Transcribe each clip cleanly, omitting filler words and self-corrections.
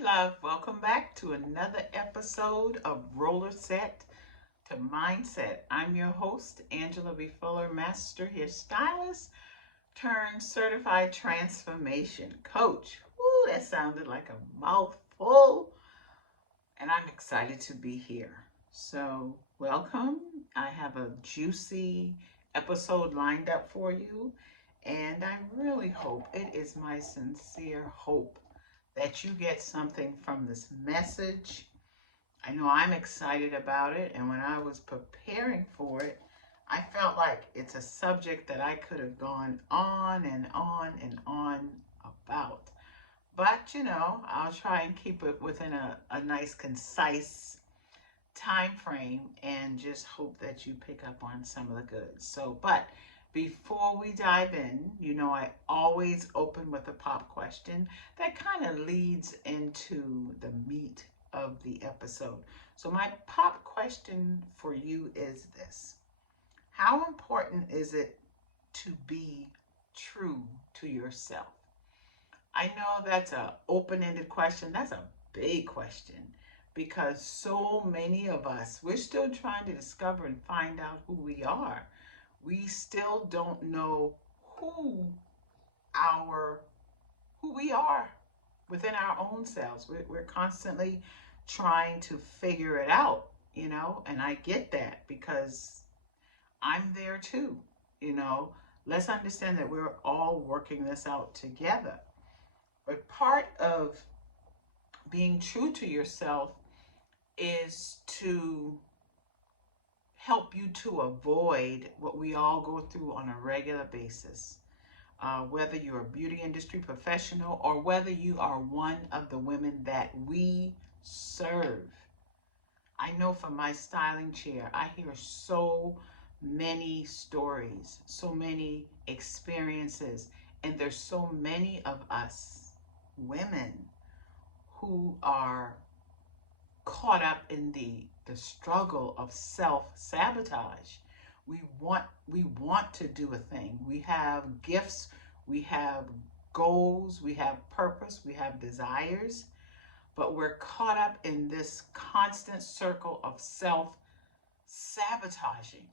love. Welcome back to another episode of Rollerset to Mindset. I'm your host, Angela B. Fuller, Master Hairstylist turned Certified Transformation Coach. Woo, that sounded like a mouthful, and I'm excited to be here. So, welcome. I have a juicy episode lined up for you, and I really hope, it is my sincere hope that you get something from this message. I know I'm excited about it, and when I was preparing for it, I felt like it's a subject that I could have gone on and on and on about. But, I'll try and keep it within a nice, concise time frame and just hope that you pick up on some of the goods. But before we dive in, I always open with a pop question that kind of leads into the meat of the episode. So my pop question for you is this: how important is it to be true to yourself? I know that's an open-ended question. That's a big question because so many of us, we're still trying to discover and find out who we are. We still don't know who our who we are within our own selves. We're constantly trying to figure it out, and I get that because I'm there too. Let's understand that we're all working this out together. But part of being true to yourself is to help you to avoid what we all go through on a regular basis. Whether you're a beauty industry professional or whether you are one of the women that we serve. I know from my styling chair, I hear so many stories, so many experiences, and there's so many of us women who are caught up in the struggle of self-sabotage. We want to do a thing. We have gifts, we have goals, we have purpose, we have desires, but we're caught up in this constant circle of self-sabotaging,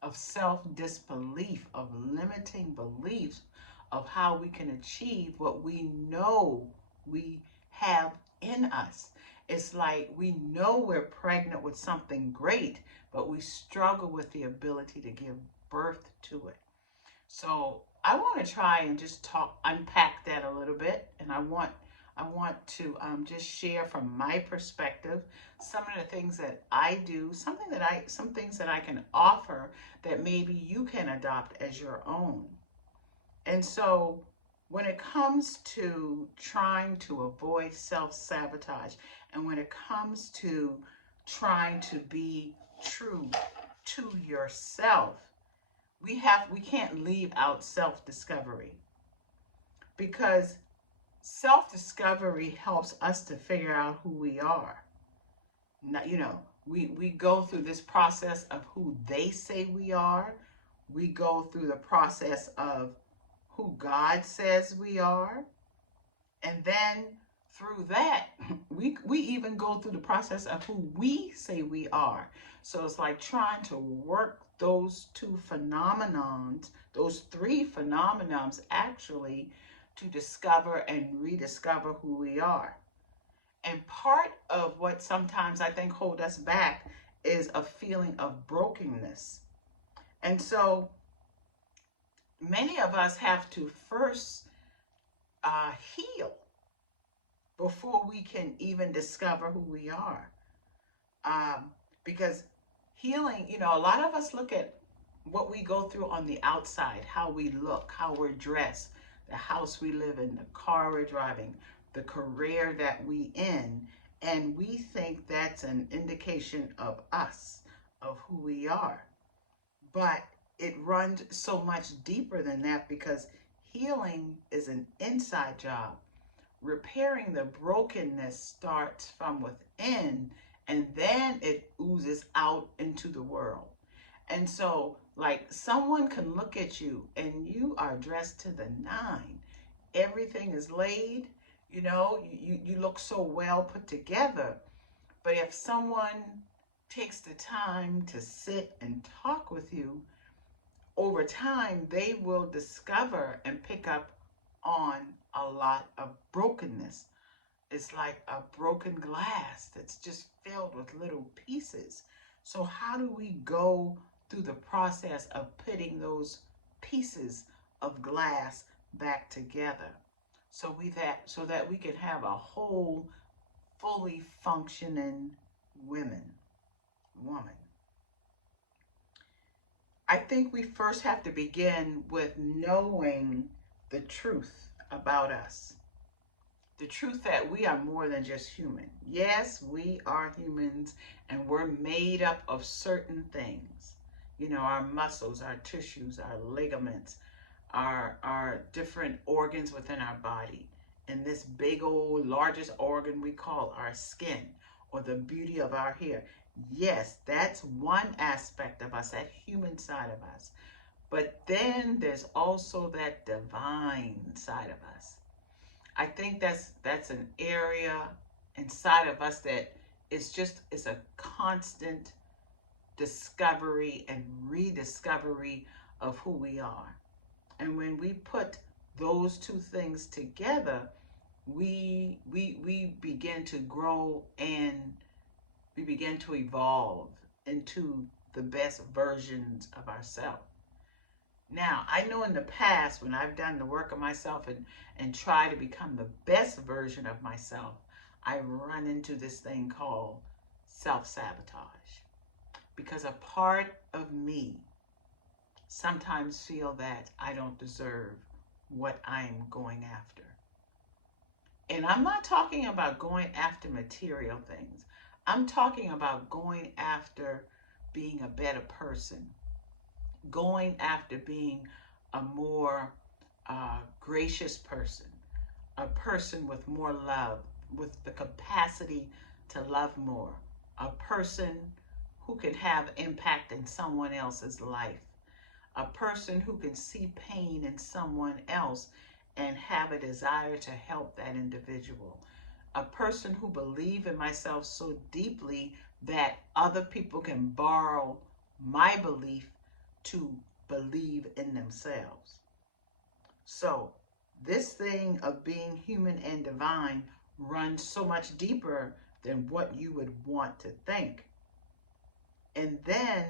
of self-disbelief, of limiting beliefs of how we can achieve what we know we have in us. It's like we know we're pregnant with something great, but we struggle with the ability to give birth to it. So I want to try and just unpack that a little bit, and I want to just share from my perspective some of the things that I do, some things that I can offer that maybe you can adopt as your own. And so when it comes to trying to avoid self-sabotage, and when it comes to trying to be true to yourself, we can't leave out self-discovery, because self-discovery helps us to figure out who we are. Now, we go through this process of who they say we are. We go through the process of who God says we are. And then through that, we even go through the process of who we say we are. So it's like trying to work those three phenomenons actually, to discover and rediscover who we are. And part of what sometimes I think hold us back is a feeling of brokenness. And so many of us have to first heal before we can even discover who we are. Because healing, a lot of us look at what we go through on the outside, how we look, how we're dressed, the house we live in, the car we're driving, the career that we in, and we think that's an indication of us, of who we are. But it runs so much deeper than that, because healing is an inside job. Repairing the brokenness starts from within, and then it oozes out into the world. And so, like, someone can look at you and you are dressed to the nine. Everything is laid. You look so well put together. But if someone takes the time to sit and talk with you, over time, they will discover and pick up on a lot of brokenness. It's like a broken glass that's just filled with little pieces. So, how do we go through the process of putting those pieces of glass back together so that we can have a whole, fully functioning woman? I think we first have to begin with knowing the truth about us. The truth that we are more than just human. Yes, we are humans and we're made up of certain things. Our muscles, our tissues, our ligaments, our different organs within our body. And this big old largest organ we call our skin, or the beauty of our hair. Yes, that's one aspect of us, that human side of us. But then there's also that divine side of us. I think that's an area inside of us that is a constant discovery and rediscovery of who we are. And when we put those two things together, we begin to grow and we begin to evolve into the best versions of ourselves. Now, I know in the past when I've done the work of myself and try to become the best version of myself, I run into this thing called self-sabotage. Because a part of me sometimes feel that I don't deserve what I'm going after. And I'm not talking about going after material things. I'm talking about going after being a better person, going after being a more gracious person, a person with more love, with the capacity to love more, a person who can have impact in someone else's life, a person who can see pain in someone else and have a desire to help that individual, a person who believes in myself so deeply that other people can borrow my belief to believe in themselves. So this thing of being human and divine runs so much deeper than what you would want to think. And then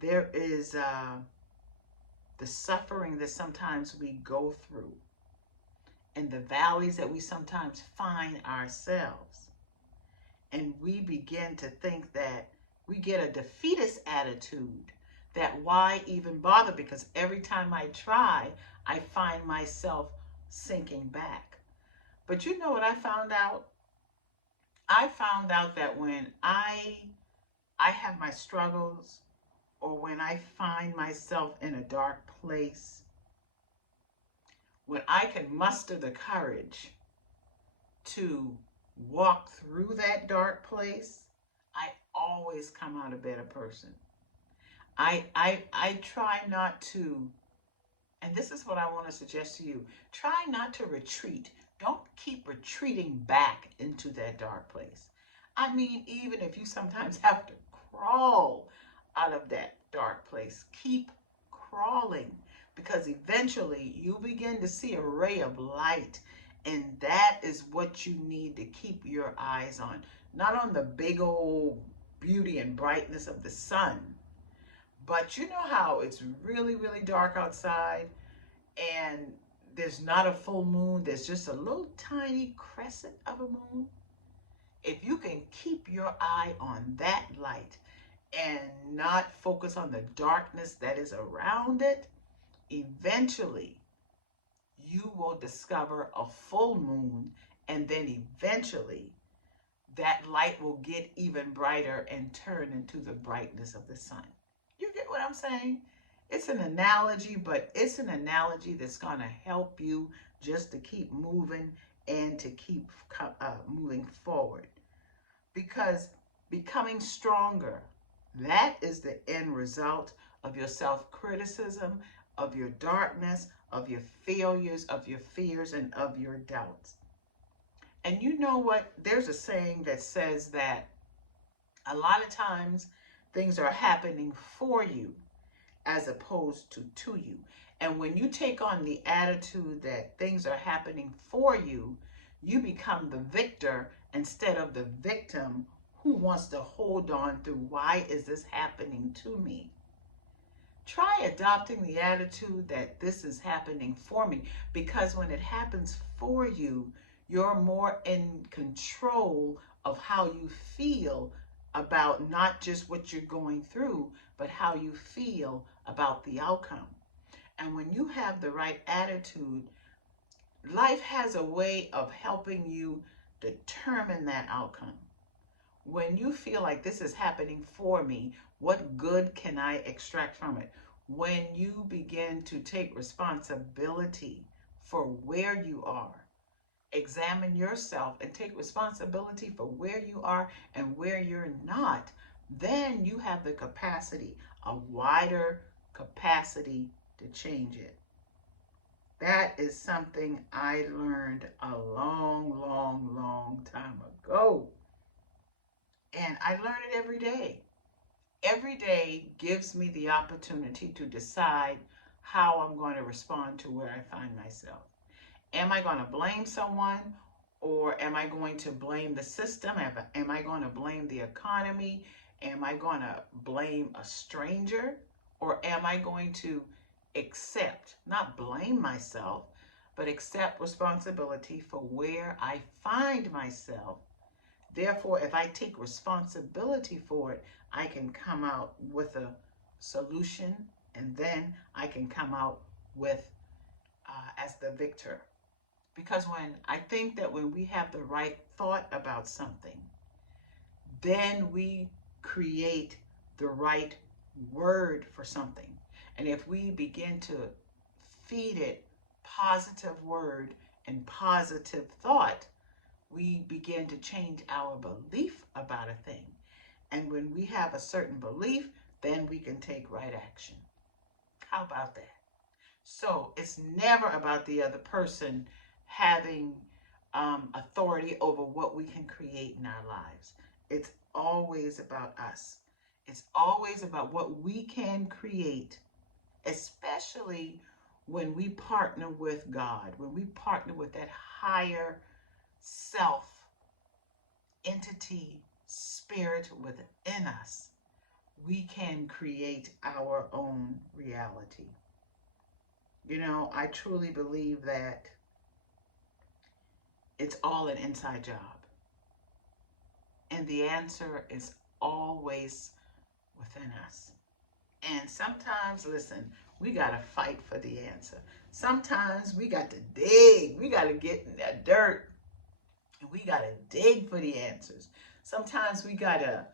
there is the suffering that sometimes we go through and the valleys that we sometimes find ourselves. And we begin to think that we get a defeatist attitude, that why even bother, because every time I try, I find myself sinking back. But you know what I found out? I found out that when I have my struggles, or when I find myself in a dark place, when I can muster the courage to walk through that dark place, I always come out a better person. I try not to, and this is what I want to suggest to you, try not to retreat. Don't keep retreating back into that dark place. I mean, even if you sometimes have to crawl out of that dark place, keep crawling, because eventually you begin to see a ray of light, and that is what you need to keep your eyes on. Not on the big old beauty and brightness of the sun, but you know how it's really, really dark outside and there's not a full moon, there's just a little tiny crescent of a moon. If you can keep your eye on that light and not focus on the darkness that is around it, eventually you will discover a full moon, and then eventually that light will get even brighter and turn into the brightness of the sun. You get what I'm saying? It's an analogy, but it's an analogy that's going to help you just to keep moving and to keep moving forward. Because becoming stronger, that is the end result of your self-criticism, of your darkness, of your failures, of your fears, and of your doubts. And you know what? There's a saying that says that a lot of times things are happening for you as opposed to you. And when you take on the attitude that things are happening for you, you become the victor instead of the victim who wants to hold on through why is this happening to me? Try adopting the attitude that this is happening for me, because when it happens for you, you're more in control of how you feel about not just what you're going through, but how you feel about the outcome. And when you have the right attitude, life has a way of helping you determine that outcome. When you feel like this is happening for me, what good can I extract from it? When you begin to take responsibility for where you are, examine yourself and take responsibility for where you are and where you're not, then you have the capacity, a wider capacity to change it. That is something I learned a long time ago. And I learn it every day. Every day gives me the opportunity to decide how I'm going to respond to where I find myself. Am I going to blame someone, or am I going to blame the system? Am I going to blame the economy? Am I going to blame a stranger? Or am I going to accept, not blame myself, but accept responsibility for where I find myself? Therefore, if I take responsibility for it, I can come out with a solution, and then I can come out with as the victor. Because I think that when we have the right thought about something, then we create the right word for something. And if we begin to feed it positive word and positive thought, we begin to change our belief about a thing. And when we have a certain belief, then we can take right action. How about that? So it's never about the other person having authority over what we can create in our lives. It's always about us. It's always about what we can create, especially when we partner with God, when we partner with that higher self, entity, spirit within us. We can create our own reality. You know, I truly believe that it's all an inside job. And the answer is always within us. And sometimes, listen, we got to fight for the answer. Sometimes we got to dig. We got to get in that dirt. And we got to dig for the answers. Sometimes we got to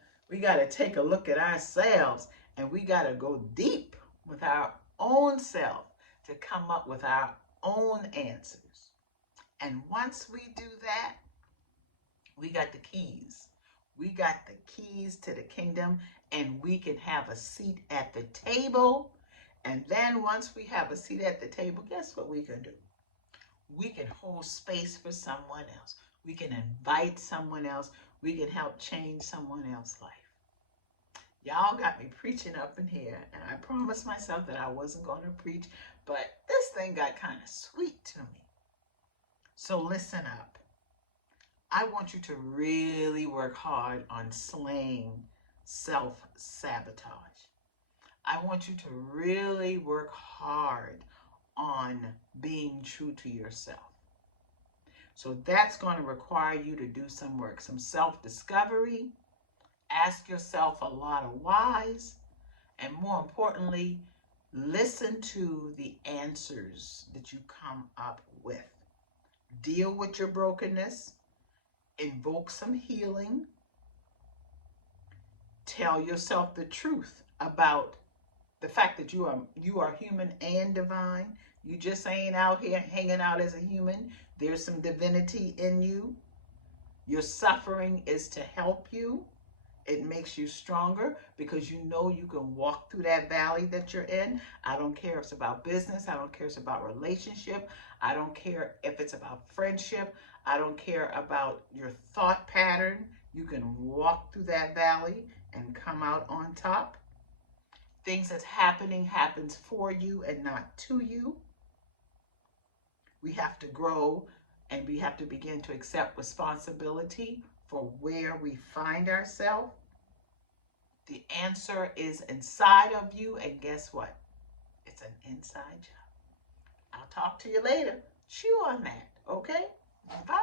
take a look at ourselves, and we got to go deep with our own self to come up with our own answers. And once we do that, we got the keys. We got the keys to the kingdom, and we can have a seat at the table. And then once we have a seat at the table, guess what we can do? We can hold space for someone else. We can invite someone else. We can help change someone else's life. Y'all got me preaching up in here, and I promised myself that I wasn't going to preach, but this thing got kind of sweet to me. So listen up. I want you to really work hard on slaying self-sabotage. I want you to really work hard on being true to yourself. So that's going to require you to do some work, some self-discovery. Ask yourself a lot of whys, and more importantly, listen to the answers that you come up with. Deal with your brokenness. Invoke some healing. Tell yourself the truth about the fact that you are human and divine. You just ain't out here hanging out as a human. There's some divinity in you. Your suffering is to help you. It makes you stronger because you know you can walk through that valley that you're in. I don't care if it's about business. I don't care if it's about relationship. I don't care if it's about friendship. I don't care about your thought pattern. You can walk through that valley and come out on top. Things that's happening happens for you and not to you. We have to grow and we have to begin to accept responsibility for where we find ourselves. The answer is inside of you, and guess what? It's an inside job. I'll talk to you later. Chew on that, okay? Bye.